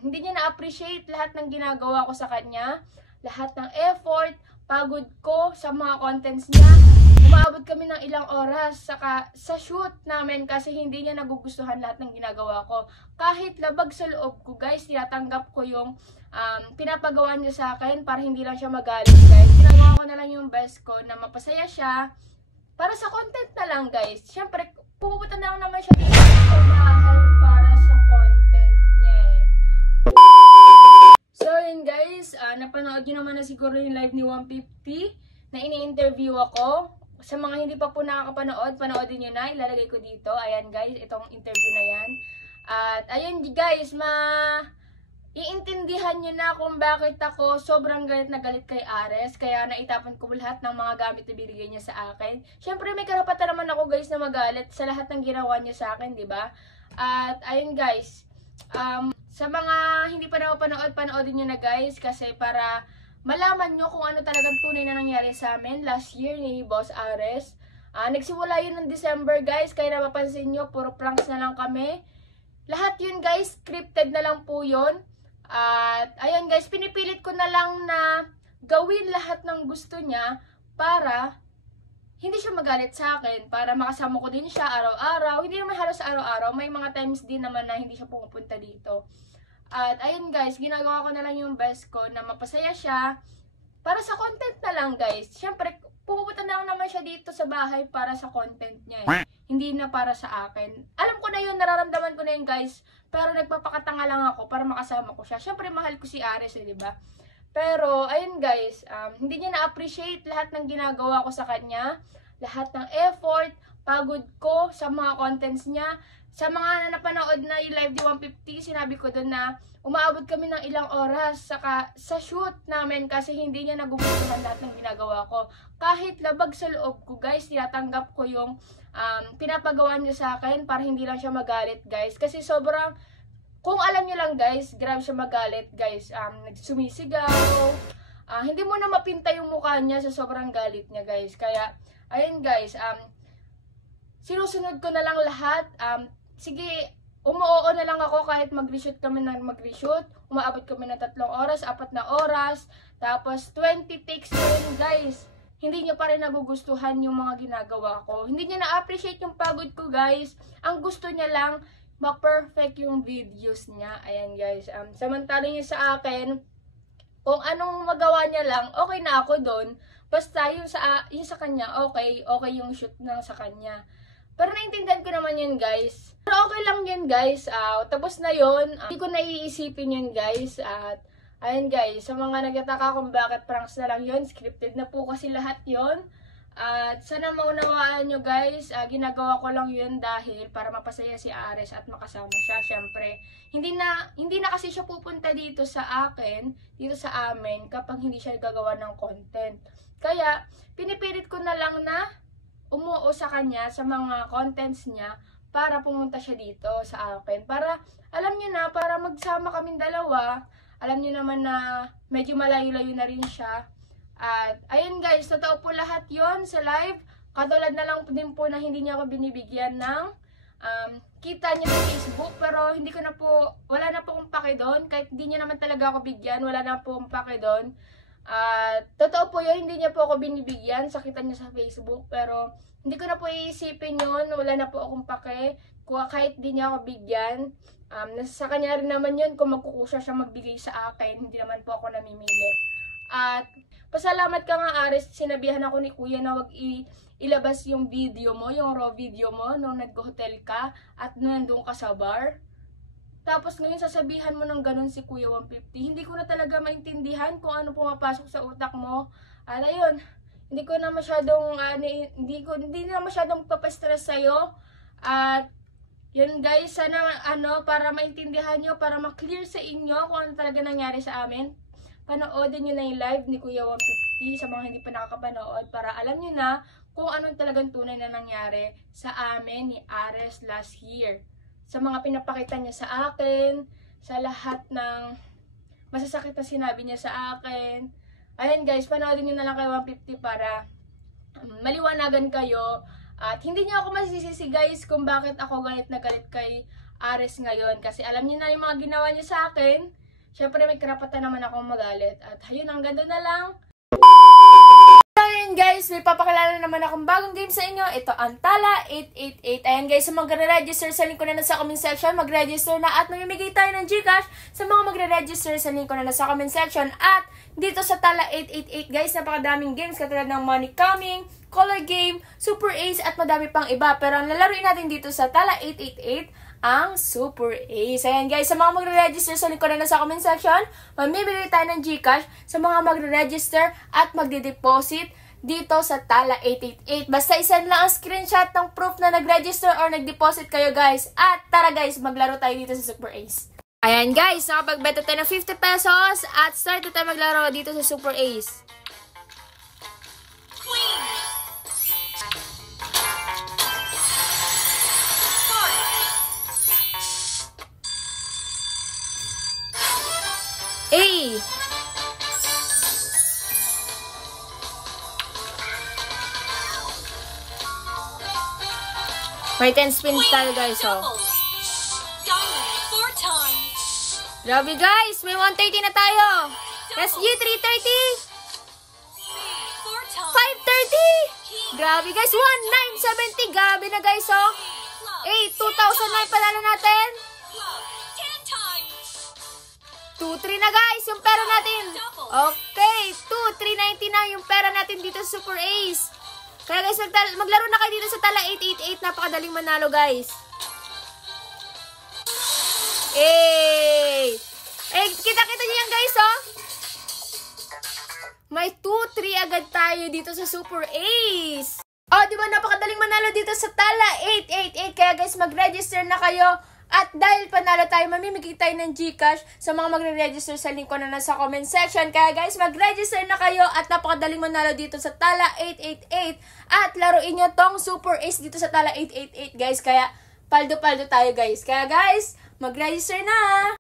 Hindi niya na-appreciate lahat ng ginagawa ko sa kanya, lahat ng effort, pagod ko sa mga contents niya. Umaabot kami ng ilang oras sa shoot namin kasi hindi niya nagugustuhan lahat ng ginagawa ko. Kahit labag sa loob ko, guys, tinatanggap ko yung pinapagawa niya sa akin para hindi lang siya magalit, guys. Ginagawa ko na lang yung best ko na mapasaya siya para sa content na lang, guys. Siyempre, pupunta na lang naman siya dito sa bahay para sa content niya eh. So yun guys, napanood nyo naman na siguro yung live ni 150 na ini-interview ako. Sa mga hindi pa po nakakapanood, panoodin nyo na, ilalagay ko dito. Ayan guys, itong interview na yan. At ayun guys, iintindihan nyo na kung bakit ako sobrang galit na galit kay Ares. Kaya naitapon ko lahat ng mga gamit na binigay niya sa akin. Siyempre may karapatan naman ako guys na magalit sa lahat ng ginawa niya sa akin, di ba? At ayun guys, sa mga hindi pa napapanood, panoodin nyo na guys. Kasi para malaman nyo kung ano talagang tunay na nangyari sa amin last year ni Boss Ares. Nagsimula yun ng December guys. Kaya napapansin nyo, puro pranks na lang kami. Lahat yun guys, scripted na lang po yun. At ayun guys, pinipilit ko na lang na gawin lahat ng gusto niya para hindi siya magalit sa akin, para makasama ko din siya araw-araw. Hindi naman halos araw-araw, may mga times din naman na hindi siya pumupunta dito. At ayun guys, ginagawa ko na lang yung best ko na mapasaya siya para sa content na lang guys. Siyempre, pupunta na lang naman siya dito sa bahay para sa content niya eh. Hindi na para sa akin. Alam ko na yun, nararamdaman ko na yun guys. Pero nagpapakatanga lang ako para makasama ko siya. Siyempre, mahal ko si Ares eh, diba? Pero, ayun guys, hindi niya na-appreciate lahat ng ginagawa ko sa kanya. Lahat ng effort, pagod ko sa mga contents niya. Sa mga napanood na yung live di 150, sinabi ko doon na umaabot kami ng ilang oras sa shoot namin kasi hindi niya nagugustuhan lahat ng ginagawa ko. Kahit labag sa loob ko guys, tinatanggap ko yung pinapagawa niya sa akin para hindi lang siya magalit guys. Kasi sobrang, kung alam niyo lang guys, grabe siya magalit guys. Sumisigaw, hindi mo na mapinta yung mukha niya sa sobrang galit niya guys. Kaya, ayun guys, sinusunod ko na lang lahat. Sige, umuoo na lang ako kahit mag-reshoot kami ng mag-reshoot. Umaabot kami ng 3 oras, 4 na oras. Tapos 20 takes na rin guys. Hindi niya pa rin nagugustuhan yung mga ginagawa ko. Hindi niya na-appreciate yung pagod ko guys. Ang gusto niya lang, ma-perfect yung videos niya. Ayan guys. Samantalang niya sa akin, kung anong magawa niya lang, okay na ako doon. Basta yung sa kanya, okay yung shoot na sa kanya. Pero naintindihan ko naman yun guys. Pero okay lang yun guys. Tapos na yun. Hindi ko naiisipin yun guys. At ayun guys, sa mga nagtataka kung bakit pranks na lang yun, scripted na po kasi lahat yun. At sana maunawaan nyo guys, ginagawa ko lang yun dahil para mapasaya si Ares at makasama siya. Siyempre, hindi na kasi siya pupunta dito sa akin, dito sa amin, kapag hindi siya gagawa ng content. Kaya, pinipilit ko na lang na umuo sa kanya, sa mga contents niya, para pumunta siya dito sa akin. Para, alam niyo na, para magsama kaming dalawa. Alam niyo naman na medyo malayo-layo na rin siya. At, ayun guys, totoo po lahat yon sa live. Katulad na lang din po na hindi niya ako binibigyan ng kita niya sa Facebook. Pero, hindi ko na po, wala na po akong pake doon. Kahit hindi niya naman talaga ako bigyan, wala na po akong pake doon. Totoo po yun, hindi niya po ako binibigyan sa kita niya sa Facebook. Pero, hindi ko na po iisipin yun. Wala na po akong pake. Kahit di niya ako bigyan. Nasa kanya rin naman yun kung magkukusya siya magbigay sa akin. Hindi naman po ako namimilit. At pasalamat ka nga Ares, sinabihan ako ni Kuya na wag ilabas yung video mo, yung raw video mo nung nag-hotel ka at nandun ka sa bar. Tapos ngayon sasabihan mo ng ganun si Kuya 150. Hindi ko na talaga maintindihan kung ano pumapasok sa utak mo. Ayun, hindi ko na masyadong hindi na masyadong papastress sa'yo. At yun guys, sana para maintindihan nyo, para ma-clear sa inyo kung ano talaga nangyari sa amin. Panoodin nyo na yung live ni Kuya 150 sa mga hindi pa nakakapanood para alam nyo na kung anong talagang tunay na nangyari sa amin ni Ares last year. Sa mga pinapakita niya sa akin, sa lahat ng masasakit na sinabi niya sa akin. Ayun guys, panoodin nyo na lang kay 150 para maliwanagan kayo. At hindi niyo ako masisisi guys kung bakit ako galit na galit kay Ares ngayon. Kasi alam niyo na yung mga ginawa niya sa akin. Syempre may karapatan naman akong magalit. At ayun, ang ganda na lang. Ayan guys, may papakilala naman akong bagong game sa inyo. Ito ang Tala 888. Ayan guys, sa magre-register sa link ko na nasa comment section, mag-register na at mamimigay tayo ng Gcash sa mga magre-register sa link ko na nasa comment section. At dito sa Tala 888 guys, napakadaming games katulad ng Money Coming, Color Game, Super Ace at madami pang iba. Pero ang lalaruin natin dito sa Tala 888 ang Super Ace. Ayan guys, sa mga magre-register sa link ko na nasa comment section, mamimigay tayo ng Gcash sa mga magre-register at magde-deposit dito sa Tala 888. Basta isend lang ang screenshot ng proof na nag-register or nag-deposit kayo guys. At tara guys, maglaro tayo dito sa Super Ace. Ayan guys, nakapagbeta tayo ng 50 pesos at start na tayo maglaro dito sa Super Ace. A. May 10 spins tayo guys, oh. Grabe guys, may 130 na tayo. SG 330. 530. Grabe guys, 1970. Grabe na guys, oh. 2,000 na yung panalo natin. 2-3 na guys, yung pera natin. Okay, 2,390 na yung pera natin dito sa Super Ace. Kaya guys, maglaro na kayo dito sa Tala 888. Napakadaling manalo guys. Kita-kita niyo yan guys, oh. May 2-3 agad tayo dito sa Super Ace. Oh, di ba napakadaling manalo dito sa Tala 888. Kaya guys, mag-register na kayo. At dahil panalo tayo, mamimigay tayo ng Gcash sa mga magre-register sa link ko na nasa comment section. Kaya guys, mag-register na kayo at napakadaling manalo dito sa Tala 888. At laruin nyo tong Super Ace dito sa Tala 888 guys. Kaya paldo-paldo tayo guys. Kaya guys, mag-register na!